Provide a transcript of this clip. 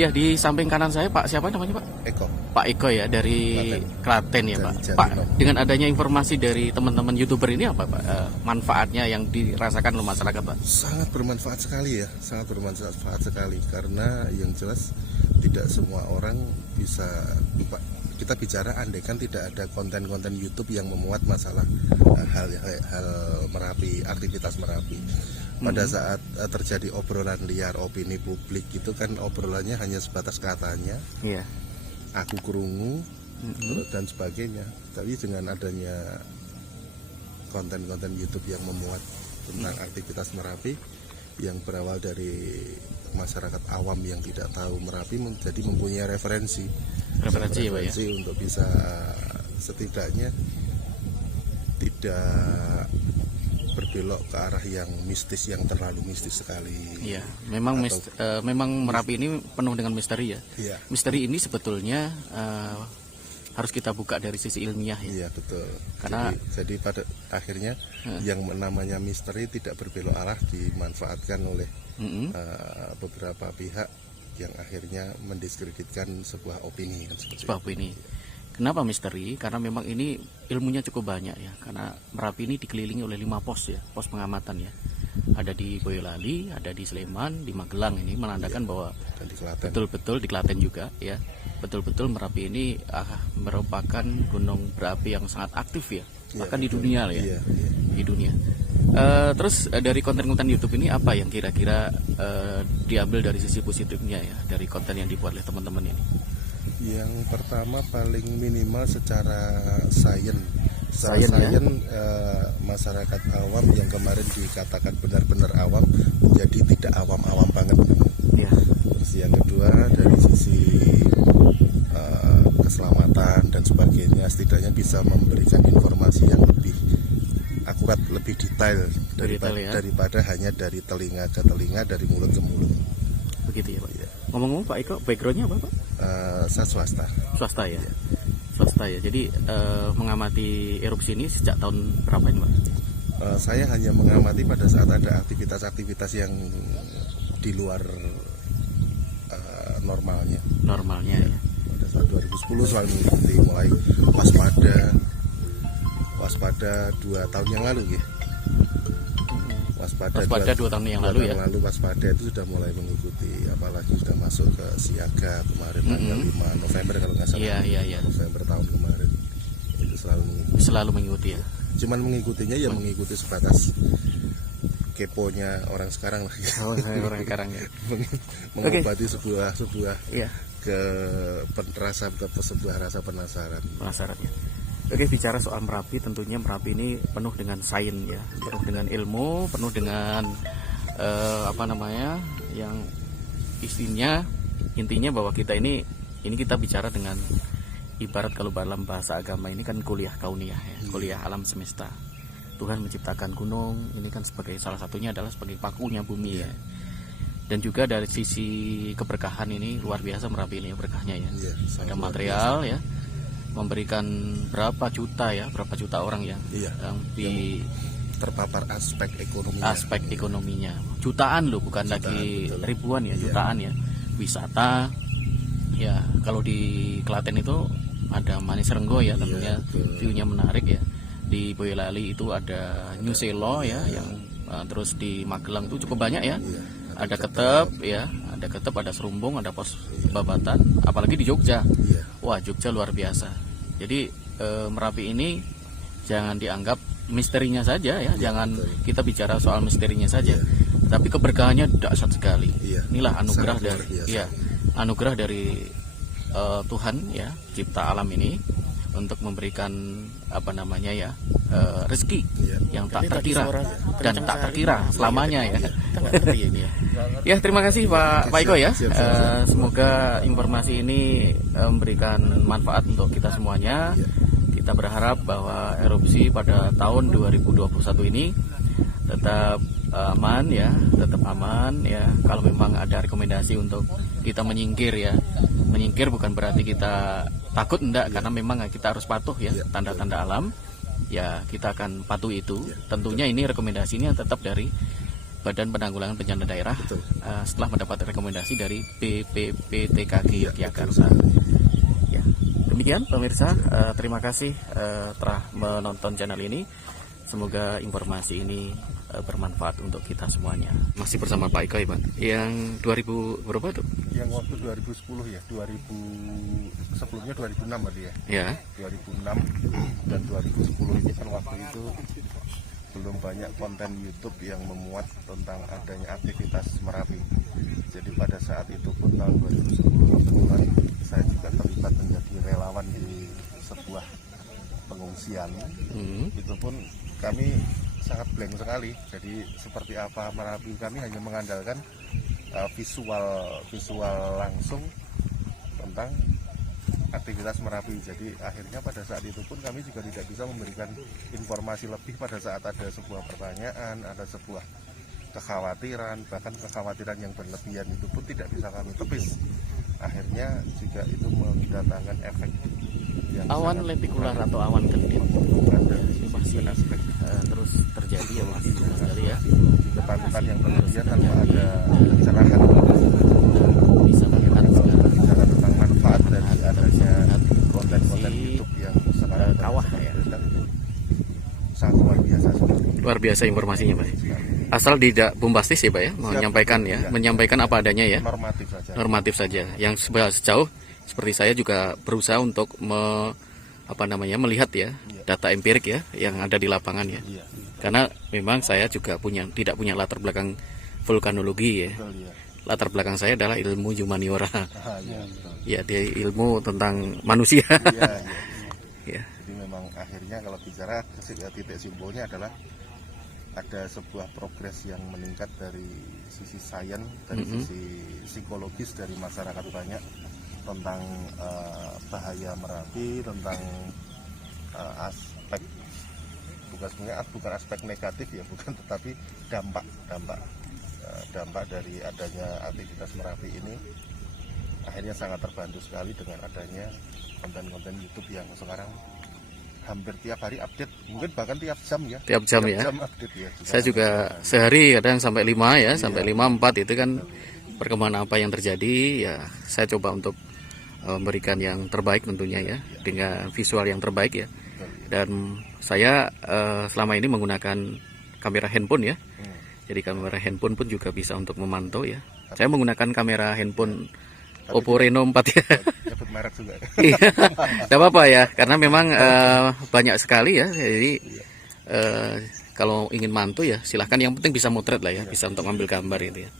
Ya, di samping kanan saya Pak, siapa namanya Pak? Eko. Pak Eko ya, dari Klaten ya Pak. Dari Pak, Jatimong. dengan adanya informasi dari teman-teman YouTuber ini apa Pak? Manfaatnya yang dirasakan oleh masyarakat Pak? Sangat bermanfaat sekali ya, sangat bermanfaat sekali karena yang jelas tidak semua orang bisa. Kita bicara andai kan tidak ada konten-konten YouTube yang memuat masalah hal Merapi, aktivitas Merapi. Pada saat terjadi obrolan liar, opini publik itu kan obrolannya hanya sebatas katanya, Iya. aku kerungu dan sebagainya. Tapi dengan adanya konten-konten YouTube yang memuat tentang aktivitas Merapi yang berawal dari masyarakat awam yang tidak tahu Merapi menjadi mempunyai referensi Ya, Pak ya. untuk bisa setidaknya tidak berbelok ke arah yang mistis, yang terlalu mistis sekali. Iya, memang memang Merapi ini penuh dengan misteri ya. Iya. Misteri ini sebetulnya harus kita buka dari sisi ilmiah ya. Iya betul. Karena jadi pada akhirnya yang namanya misteri tidak berbelok arah dimanfaatkan oleh beberapa pihak yang akhirnya mendiskreditkan sebuah opini kan, sebab ini. Kenapa misteri? Karena memang ini ilmunya cukup banyak ya. Karena Merapi ini dikelilingi oleh 5 pos ya, pos pengamatan ya. Ada di Boyolali, ada di Sleman, di Magelang. Ini menandakan bahwa betul-betul di Klaten juga ya. Betul-betul Merapi ini merupakan gunung berapi yang sangat aktif ya. Bahkan di dunia ya. Di dunia. Terus dari konten-konten YouTube ini apa yang kira-kira diambil dari sisi positifnya ya dari konten yang dibuat oleh teman-teman ini? Yang pertama paling minimal secara sains masyarakat awam yang kemarin dikatakan benar-benar awam menjadi tidak awam-awam banget. Ya. Terus yang kedua dari sisi keselamatan dan sebagainya, setidaknya bisa memberikan informasi yang lebih akurat, lebih detail daripada hanya dari telinga ke telinga, dari mulut ke mulut. Begitu ya Pak. Ya. Ngomong-ngomong Pak Eko, backgroundnya apa Pak? Saya swasta. Swasta ya. Swasta ya. Jadi mengamati erupsi ini sejak tahun berapa ini Pak? Saya hanya mengamati pada saat ada aktivitas-aktivitas yang di luar normalnya. Normalnya ya. Pada saat 2010 selalu mengikuti, mulai waspada 2 tahun yang lalu ya. Waspada 2 tahun yang lalu ya. Waspada itu sudah mulai mengikuti, apalagi sudah masuk ke siaga kemarin tanggal 5 November kalau nggak salah. Iya. November tahun kemarin itu selalu mengikuti ya. Cuman mengikutinya ya mengikuti sebatas keponya orang sekarang lah. Orang sekarang ya. Mengobati sebuah sebuah rasa penasaran. Ya. Oke, bicara soal Merapi, tentunya Merapi ini penuh dengan sains ya, penuh dengan ilmu, penuh dengan yang intinya bahwa kita ini kita bicara dengan ibarat kalau dalam bahasa agama ini kan kuliah kauniyah ya, kuliah alam semesta. Tuhan menciptakan gunung, ini kan sebagai salah satunya adalah sebagai pakunya bumi ya. Dan juga dari sisi keberkahan ini luar biasa Merapi ini berkahnya ya. Ada material ya. Memberikan berapa juta orang yang terpapar aspek ekonominya. Jutaan loh, bukan lagi ribuan ya, jutaan ya. Wisata ya, kalau di Klaten itu ada Manis Renggo ya, tentunya view-nya menarik ya. Di Boyolali itu ada New Selo ya, yang terus di Magelang itu cukup banyak ya. Ada Ketep ya, ada Serumbung, ada pos Babatan, apalagi di Jogja. Wah, Jogja luar biasa. Jadi Merapi ini jangan dianggap misterinya saja ya, jangan kita bicara soal misterinya saja. Tapi keberkahannya dahsyat sekali. Inilah anugerah dari Tuhan ya, cipta alam ini untuk memberikan rezeki yang tak terkira dan tak terkira selamanya ya. Ya, terima kasih Pak Eko ya. Semoga informasi ini memberikan manfaat untuk kita semuanya. Kita berharap bahwa erupsi pada tahun 2021 ini tetap aman ya, Kalau memang ada rekomendasi untuk kita menyingkir ya, menyingkir bukan berarti kita takut, enggak, karena memang kita harus patuh ya, tanda-tanda alam ya, kita akan patuh itu. Tentunya ini rekomendasinya tetap dari Badan Penanggulangan Bencana Daerah, Betul. Setelah mendapat rekomendasi dari BPPTKG Yogyakarta. Ya, demikian pemirsa, terima kasih telah menonton channel ini. Semoga informasi ini bermanfaat untuk kita semuanya. Masih bersama Pak Iko ya Pak, yang 2000 berapa tuh? Yang waktu 2010 ya, sebelumnya 2006 berarti ya. Ya, 2006 dan 2010 ini kan waktu itu belum banyak konten YouTube yang memuat tentang adanya aktivitas Merapi. Jadi pada saat itu pun tahun 2010 kebetulan saya juga terlibat menjadi relawan di sebuah pengungsian. Itu pun kami sangat blank sekali. Jadi seperti apa Merapi, kami hanya mengandalkan visual langsung tentang aktivitas Merapi. Jadi akhirnya pada saat itu pun kami juga tidak bisa memberikan informasi lebih pada saat ada sebuah pertanyaan, ada sebuah kekhawatiran, bahkan kekhawatiran yang berlebihan itu pun tidak bisa kami tepis. Akhirnya juga itu mendatangkan efek yang awan sangat lentikular atau awan kendit ini masih terus terjadi ya Mas sekali ya. ketakutan yang berlebihan tanpa ada pencerahan. Bisa melihat sekarang Bicara tentang manfaat dari adanya konten-konten YouTube yang sekarang kawah ya. itu sangat luar biasa sekali. Luar biasa informasinya Pak. Asal tidak bombastis ya Pak ya, menyampaikan ya, menyampaikan apa adanya ya. Normatif saja. Normatif saja. Yang sejauh seperti saya juga berusaha untuk melihat ya data empirik ya yang ada di lapangan ya. Iya. Karena memang saya juga tidak punya latar belakang vulkanologi ya. Betul, ya. Latar belakang saya adalah ilmu humaniora. Iya, betul. Ya, dia ilmu tentang manusia. Iya. Ya. Jadi memang akhirnya kalau bicara titik simpulnya adalah ada sebuah progres yang meningkat dari sisi sains, dari sisi psikologis dari masyarakat banyak tentang bahaya Merapi, tentang aspek bukan aspek negatif ya, bukan, tetapi dampak dari adanya aktivitas Merapi ini akhirnya sangat terbantu sekali dengan adanya konten-konten YouTube yang sekarang hampir tiap hari update, mungkin bahkan tiap jam ya. Tiap jam ya. Update ya. Saya juga sehari kadang sampai 5 ya, sampai 5-4 itu kan perkembangan apa yang terjadi ya. Saya coba untuk memberikan yang terbaik tentunya ya, dengan visual yang terbaik ya. Dan saya selama ini menggunakan kamera handphone ya. Jadi kamera handphone pun juga bisa untuk memantau ya. Saya menggunakan kamera handphone Oppo Reno 4 ya. Nyebut merek juga. Tidak apa-apa ya, karena memang banyak sekali ya. Jadi kalau ingin mantu ya silahkan, yang penting bisa motret lah ya, bisa untuk ngambil gambar itu ya.